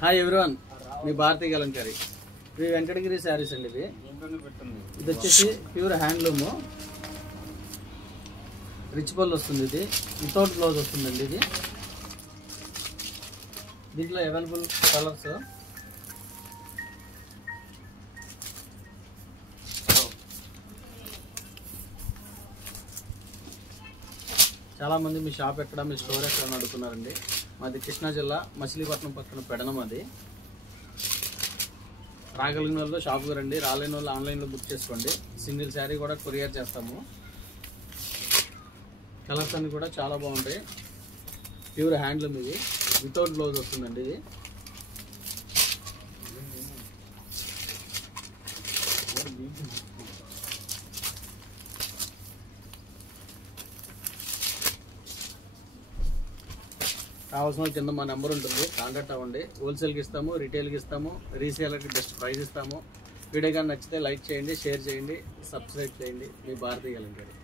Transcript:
Hi everyone, మీ భారతీయ కలంకారీ. ఇవి వెంకటగిరి శారీస్ అండి. ఇది వచ్చేసి ప్యూర్ హ్యాండ్లూమ్, రిచ్ పళ్ళు వస్తుంది. ఇది వితౌట్ బ్లౌజ్ వస్తుందండి. ఇది దీంట్లో అవైలబుల్ కలర్స్ చాలా మంది మీ షాప్ ఎక్కడ, మీ స్టోర్ ఎక్కడ అని అడుగుతున్నారండి. మాది కృష్ణా జిల్లా మచిలీపట్నం పక్కన పెడనం. అది రాగలిగిన వాళ్ళు షాప్కి రండి, రాలేని వాళ్ళు ఆన్లైన్లో బుక్ చేసుకోండి. సింగిల్ శారీ కూడా కొరియర్ చేస్తాము. కలర్స్ అన్ని కూడా చాలా బాగుంటాయి. ప్యూర్ హ్యాండ్లూమ్, ఇది వితౌట్ బ్లౌజ్ వస్తుందండి. ఇది కావాల్సిన కింద మా నెంబర్ ఉంటుంది, కాంటాక్ట్ అవ్వండి. హోల్సేల్కి ఇస్తాము, రిటైల్కి ఇస్తాము, రీసేలర్కి బెస్ట్ ప్రైస్ ఇస్తాము. వీడియో కానీ నచ్చితే లైక్ చేయండి, షేర్ చేయండి, సబ్స్క్రైబ్ చేయండి. మీ భారతీయ కలంకారీ.